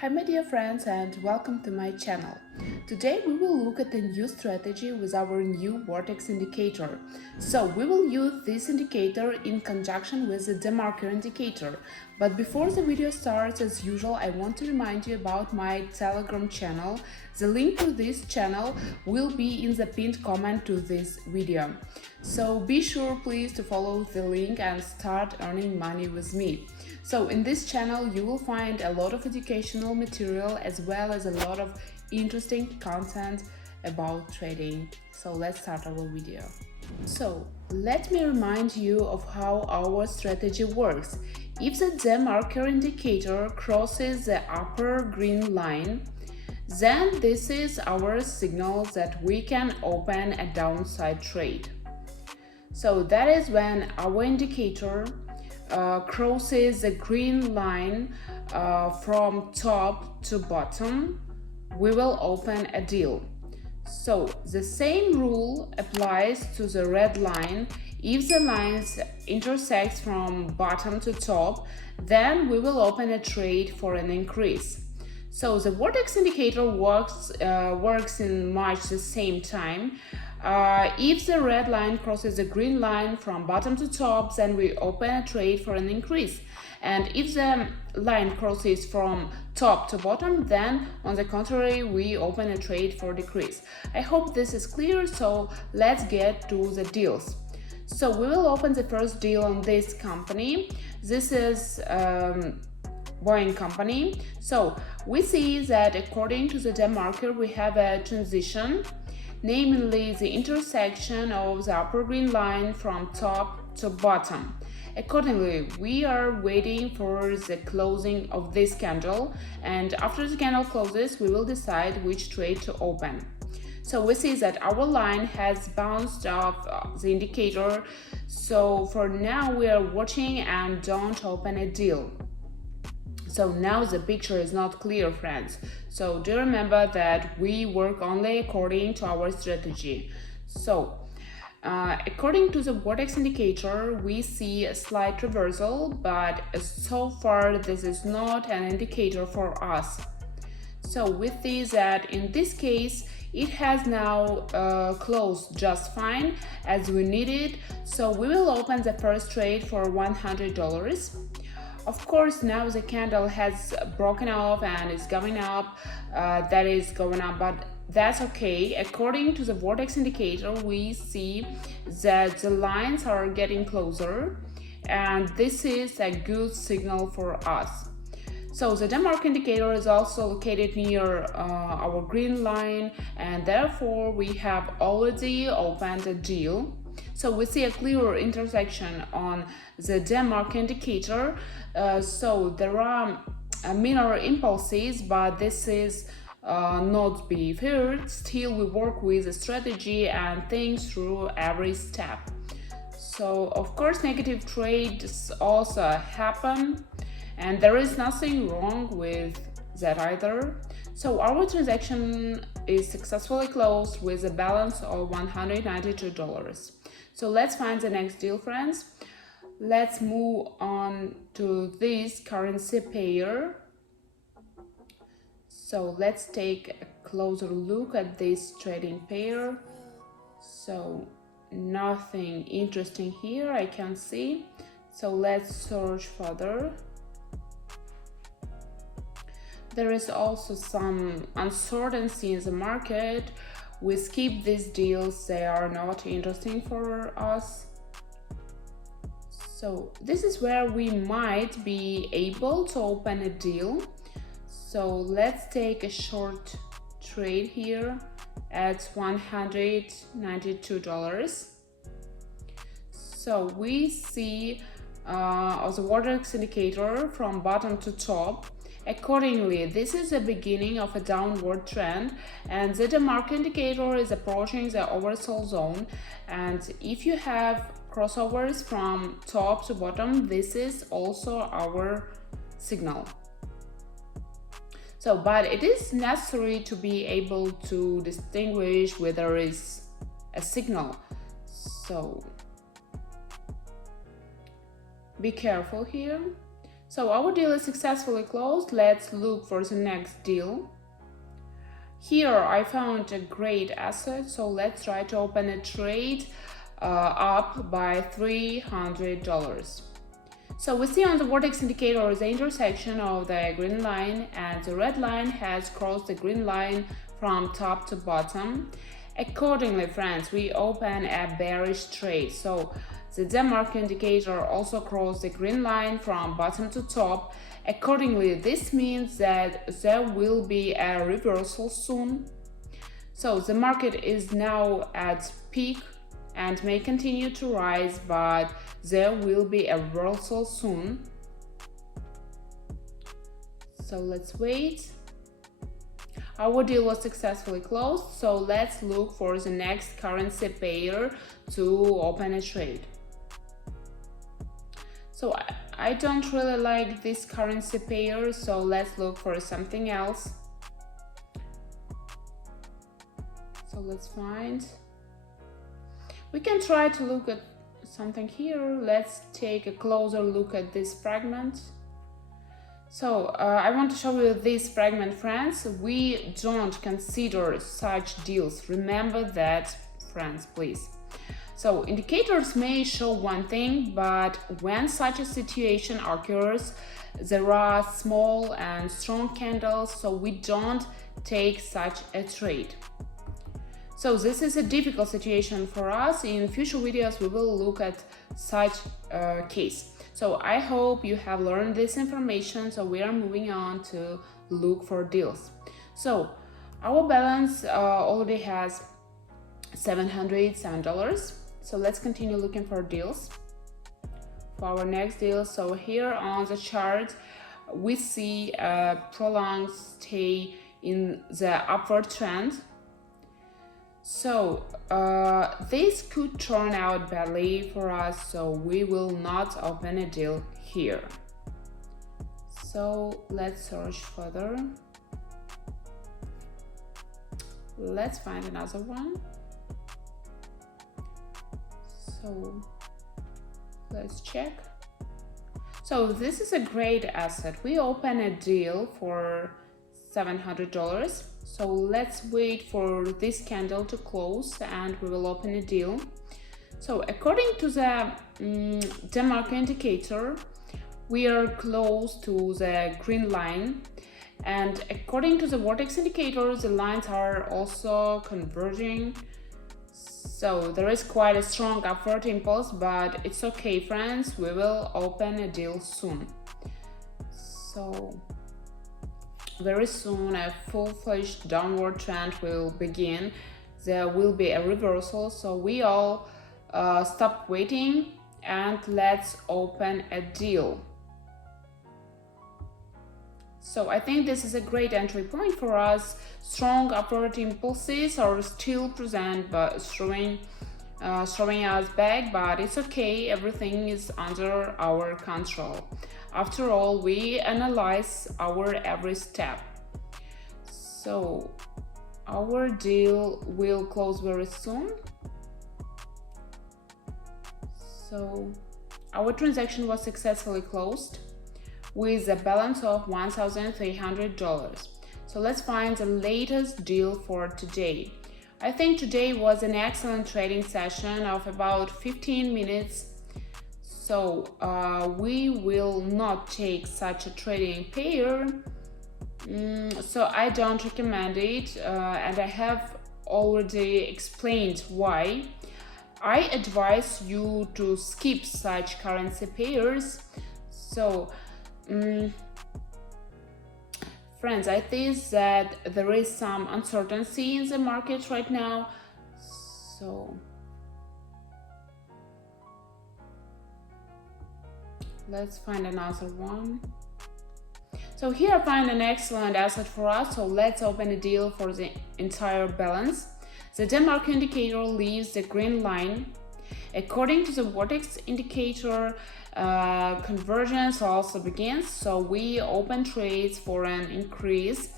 Hi my dear friends and welcome to my channel. Today we will look at a new strategy with our new Vortex indicator. So we will use this indicator in conjunction with the DeMarker indicator. But before the video starts, as usual, I want to remind you about my Telegram channel. The link to this channel will be in the pinned comment to this video. So be sure please to follow the link and start earning money with me. So in this channel you will find a lot of educational material as well as a lot of interesting content about trading. So let's start our video. So let me remind you of how our strategy works. If the DeMarker indicator crosses the upper green line, then this is our signal that we can open a downside trade. So that is when our indicator crosses the green line from top to bottom, we will open a deal. So the same rule applies to the red line. If the lines intersect from bottom to top, then we will open a trade for an increase. So the Vortex indicator works in much the same time. If the red line crosses the green line from bottom to top, then we open a trade for an increase. And if the line crosses from top to bottom, then on the contrary, we open a trade for decrease. I hope this is clear, so let's get to the deals. So we will open the first deal on this company. This is Boeing company. So we see that according to the DeMarker, we have a transition, namely the intersection of the upper green line from top to bottom. Accordingly, we are waiting for the closing of this candle, and after the candle closes, we will decide which trade to open. So we see that our line has bounced off the indicator, so for now we are watching and don't open a deal. So now the picture is not clear, friends. So do remember that we work only according to our strategy. So according to the Vortex indicator, we see a slight reversal, but so far this is not an indicator for us. So we see that in this case, it has now closed just fine as we needed. So we will open the first trade for $100. Of course, now the candle has broken off and is going up, but that's okay. According to the Vortex indicator, we see that the lines are getting closer, and this is a good signal for us. So the DeMarker indicator is also located near our green line, and therefore we have already opened a deal. So we see a clear intersection on the DeMarker indicator. So there are minor impulses, but this is not be feared. Still, we work with a strategy and think through every step. So of course, negative trades also happen, and there is nothing wrong with that either. So our transaction is successfully closed with a balance of $192. So let's find the next deal, friends. Let's move on to this currency pair. So let's take a closer look at this trading pair. So nothing interesting here I can see. So let's search further. There is also some uncertainty in the market. We skip these deals, they are not interesting for us. So this is where we might be able to open a deal. So let's take a short trade here at $192. So we see the Vortex indicator from bottom to top. Accordingly, this is the beginning of a downward trend, and the DeMarker indicator is approaching the oversold zone. And if you have crossovers from top to bottom, this is also our signal. So, but it is necessary to be able to distinguish whether it's a signal. So be careful here. So our deal is successfully closed. Let's look for the next deal. Here I found a great asset, so let's try to open a trade up by $300. So we see on the Vortex Indicator the intersection of the green line, and the red line has crossed the green line from top to bottom. Accordingly, friends, we open a bearish trade. So the DeMarker Indicator also crossed the green line from bottom to top. Accordingly, this means that there will be a reversal soon. So the market is now at peak and may continue to rise, but there will be a reversal soon. So let's wait. Our deal was successfully closed, so let's look for the next currency pair to open a trade. So I don't really like this currency pair, so let's look for something else. So let's find. We can try to look at something here. Let's take a closer look at this fragment. So I want to show you this fragment, friends. We don't consider such deals. Remember that, friends, please. So indicators may show one thing, but when such a situation occurs, there are small and strong candles, so we don't take such a trade. So this is a difficult situation for us. In future videos, we will look at such a case. So I hope you have learned this information. So we are moving on to look for deals. So our balance already has $707. So let's continue looking for deals for our next deal. So here on the chart, we see a prolonged stay in the upward trend. So this could turn out badly for us, so we will not open a deal here. So let's search further. Let's find another one. So let's check. So this is a great asset. We open a deal for $700. So let's wait for this candle to close and we will open a deal. So according to the DeMarker Indicator, we are close to the green line, and according to the Vortex Indicator, the lines are also converging. So there is quite a strong upward impulse, but it's okay, friends, we will open a deal soon. So very soon a full-fledged downward trend will begin. There will be a reversal, so we all stop waiting and let's open a deal. So I think this is a great entry point for us. Strong upward impulses are still present, but throwing us back, but it's okay, everything is under our control. After all, we analyze our every step. So our deal will close very soon. So our transaction was successfully closed with a balance of $1,300. So let's find the latest deal for today. I think today was an excellent trading session of about 15 minutes. So we will not take such a trading pair. So I don't recommend it, and I have already explained why. I advise you to skip such currency pairs. So friends, I think that there is some uncertainty in the market right now. So let's find another one. So here I find an excellent asset for us. So let's open a deal for the entire balance. The DeMarker Indicator leaves the green line. According to the Vortex Indicator, convergence also begins. So we open trades for an increase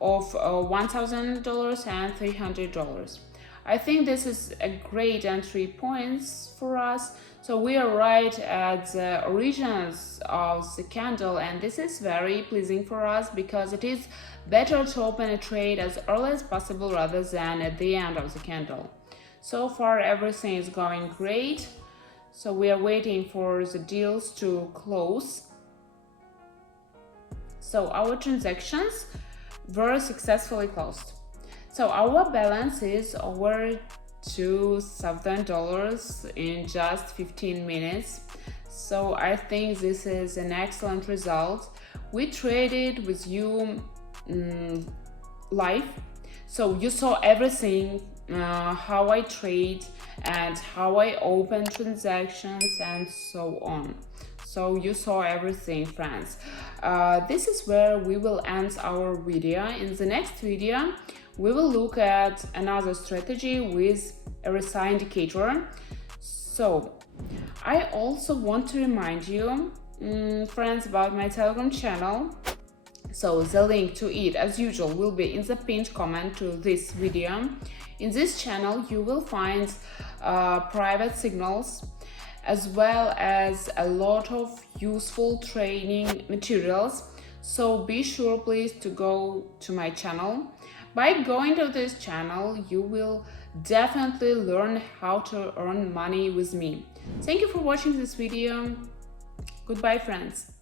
of $1,000 and $300. I think this is a great entry points for us. So we are right at the origins of the candle, and this is very pleasing for us because it is better to open a trade as early as possible rather than at the end of the candle. So far everything is going great. So we are waiting for the deals to close. So our transactions were successfully closed. So our balance is over $2,000 in just 15 minutes. So I think this is an excellent result. We traded with you live, so you saw everything, how I trade and how I open transactions and so on. So you saw everything, friends. This is where we will end our video. In the next video we will look at another strategy with RSI indicator. So I also want to remind you, friends, about my Telegram channel. So the link to it, as usual, will be in the pinned comment to this video. In this channel you will find private signals as well as a lot of useful training materials. So be sure please to go to my channel. By going to this channel you will definitely learn how to earn money with me. Thank you for watching this video. Goodbye, friends.